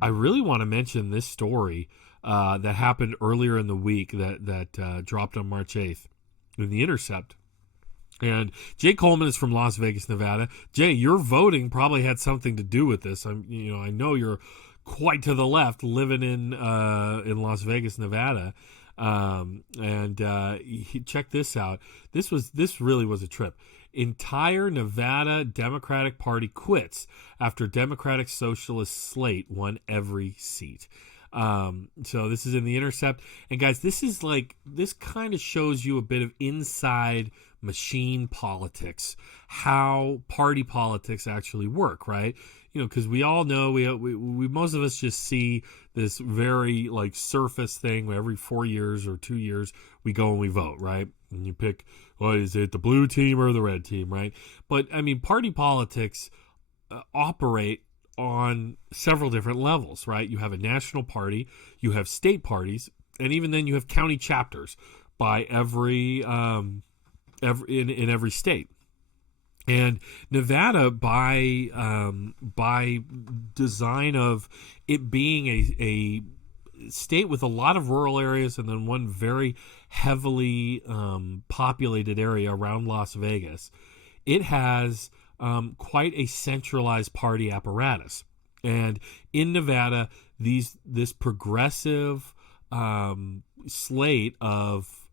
I really want to mention this story that happened earlier in the week that dropped on March 8th in The Intercept. And Jay Coleman is from Las Vegas, Nevada. Jay, your voting probably had something to do with this. I know you're quite to the left, living in Las Vegas, Nevada. Check this out. This really was a trip. Entire Nevada Democratic Party quits after Democratic Socialist slate won every seat. So this is in The Intercept. And guys, this kind of shows you a bit of inside machine politics, how party politics actually work, right? Because we all know, we most of us just see this very surface thing where every 4 years or 2 years we go and we vote, right? And you pick, is it the blue team or the red team, right? But party politics operate on several different levels, right? You have a national party, you have state parties, and even then you have county chapters by every every state. And Nevada, by design of it being a state with a lot of rural areas and then one very heavily populated area around Las Vegas, it has quite a centralized party apparatus. And in Nevada, this progressive slate of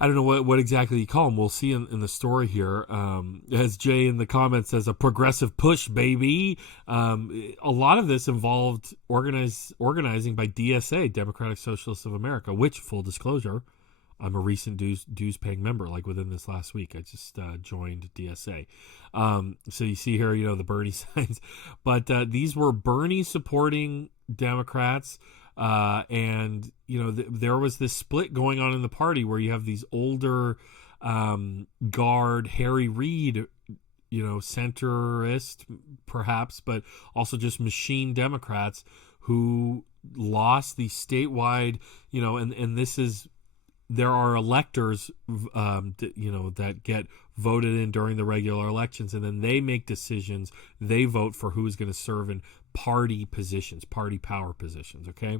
I don't know what exactly you call them. We'll see in the story here. As Jay in the comments says, a progressive push, baby. A lot of this involved organizing by DSA, Democratic Socialists of America, which, full disclosure, I'm a recent dues paying member. Within this last week, I just joined DSA. So you see here, the Bernie signs. But these were Bernie supporting Democrats. And there was this split going on in the party where you have these older guard Harry Reid, centrist perhaps, but also just machine Democrats who lost the statewide, and this is, there are electors, that get voted in during the regular elections, and then they make decisions. They vote for who's going to serve in party positions, party power positions, okay?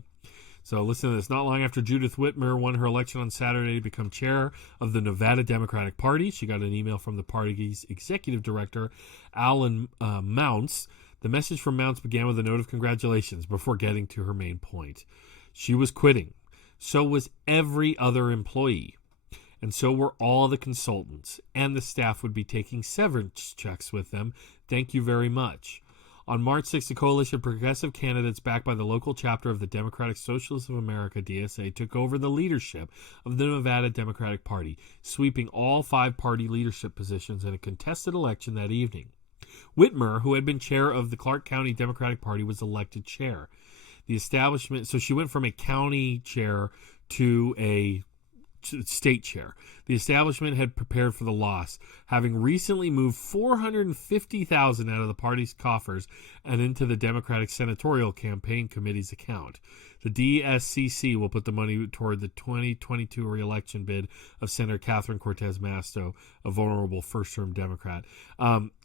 So listen to this. Not long after Judith Whitmer won her election on Saturday to become chair of the Nevada Democratic Party, she got an email from the party's executive director, Alan Mounts. The message from Mounts began with a note of congratulations before getting to her main point. She was quitting. So was every other employee. And so were all the consultants. And the staff would be taking severance checks with them. Thank you very much. On March 6th, a coalition of progressive candidates backed by the local chapter of the Democratic Socialists of America, DSA, took over the leadership of the Nevada Democratic Party, sweeping all 5 party leadership positions in a contested election that evening. Whitmer, who had been chair of the Clark County Democratic Party, was elected chair. The establishment, so she went from a county chair to a state chair. The establishment had prepared for the loss, having recently moved $450,000 out of the party's coffers and into the Democratic Senatorial Campaign Committee's account. The DSCC will put the money toward the 2022 re-election bid of Senator Catherine Cortez Masto, a vulnerable first-term Democrat.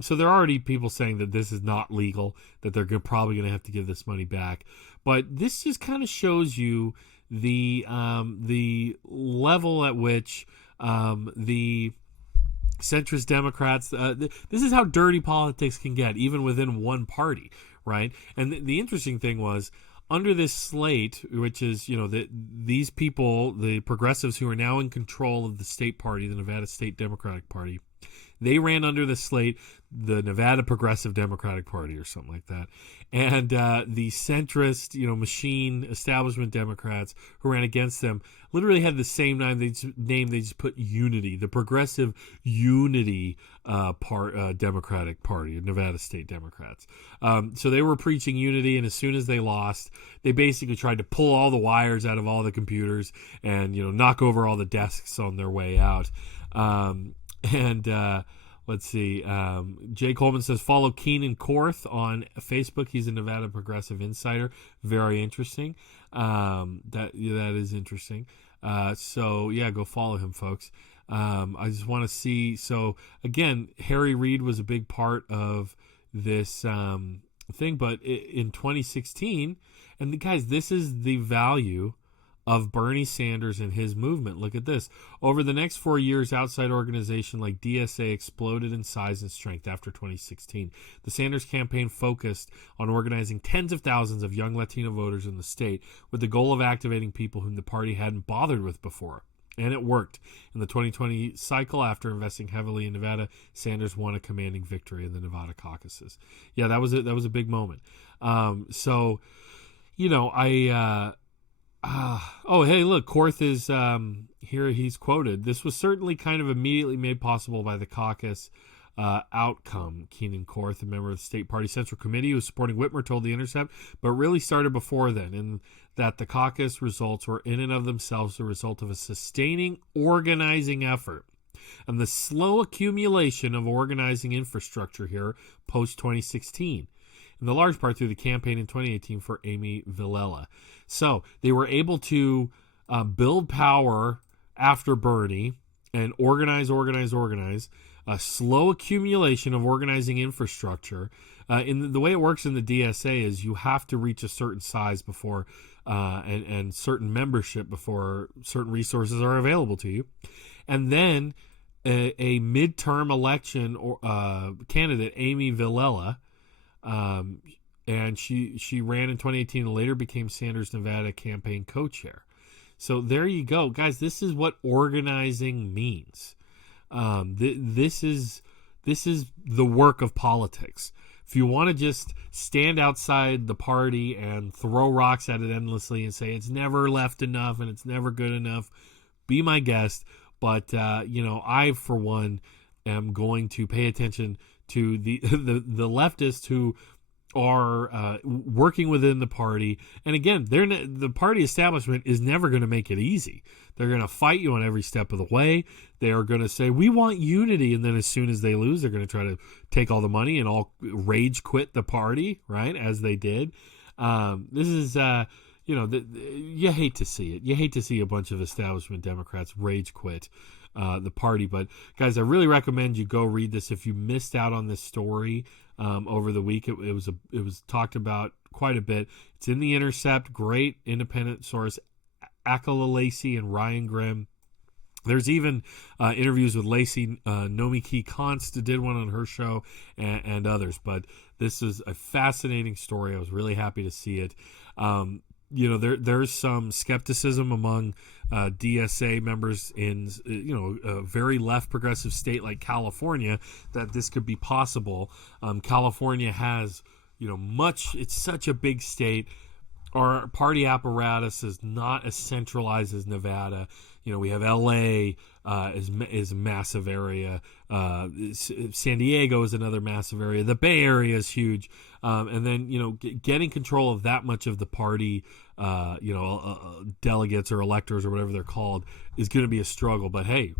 So there are already people saying that this is not legal, that they're probably going to have to give this money back. But this just kind of shows you the level at which the centrist Democrats, this is how dirty politics can get, even within one party, right? And the interesting thing was, under this slate, which is, these people, the progressives who are now in control of the state party, the Nevada State Democratic Party, they ran under the slate, the Nevada Progressive Democratic Party or something like that. And the centrist, machine establishment Democrats who ran against them literally had the same name. They just put Unity, the Progressive Unity Democratic Party, Nevada State Democrats. So they were preaching unity, and as soon as they lost, they basically tried to pull all the wires out of all the computers and knock over all the desks on their way out. Let's see. Jay Coleman says, follow Keenan Korth on Facebook. He's a Nevada Progressive Insider. Very interesting. That is interesting. So yeah, go follow him, folks. I just want to see. So again, Harry Reid was a big part of this thing. But in 2016, and guys, this is the value of Bernie Sanders and his movement. Look at this. Over the next 4 years, outside organization like DSA exploded in size and strength after 2016. The Sanders campaign focused on organizing tens of thousands of young Latino voters in the state with the goal of activating people whom the party hadn't bothered with before. And it worked. In the 2020 cycle, after investing heavily in Nevada, Sanders won a commanding victory in the Nevada caucuses. Yeah, that was a big moment. So, you know, oh, hey, look, Korth is here. He's quoted. This was certainly kind of immediately made possible by the caucus outcome. Keenan Korth, a member of the state party central committee who was supporting Whitmer, told The Intercept, but really started before then, and that the caucus results were in and of themselves the result of a sustaining organizing effort and the slow accumulation of organizing infrastructure here post-2016, in the large part through the campaign in 2018 for Amy Villela. So they were able to build power after Bernie and organize, a slow accumulation of organizing infrastructure. In the way it works in the DSA is you have to reach a certain size before and certain membership before certain resources are available to you. And then a midterm election candidate, Amy Villela, and she ran in 2018 and later became Sanders' Nevada campaign co-chair. So there you go, guys. This is what organizing means. This is the work of politics. If you want to just stand outside the party and throw rocks at it endlessly and say it's never left enough and it's never good enough, be my guest. But I for one am going to pay attention to the leftists who are working within the party. And again, the party establishment is never going to make it easy. They're going to fight you on every step of the way. They are going to say, we want unity. And then as soon as they lose, they're going to try to take all the money and all rage quit the party, right, as they did. This is, you hate to see it. You hate to see a bunch of establishment Democrats rage quit the party. But, guys, I really recommend you go read this. If you missed out on this story over the week, it was talked about quite a bit. It's in The Intercept, great independent source, Akala Lacey and Ryan Grimm. There's even interviews with Lacey. Nomiki Konst did one on her show, and others. But this is a fascinating story. I was really happy to see it. There's some skepticism among DSA members in a very left progressive state like California that this could be possible. California has it's such a big state. Our party apparatus is not as centralized as Nevada. We have LA is a massive area. San Diego is another massive area. The Bay Area is huge. And then, getting control of that much of the party, delegates or electors or whatever they're called is going to be a struggle. But hey,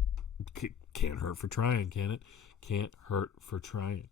can't hurt for trying, can it? Can't hurt for trying.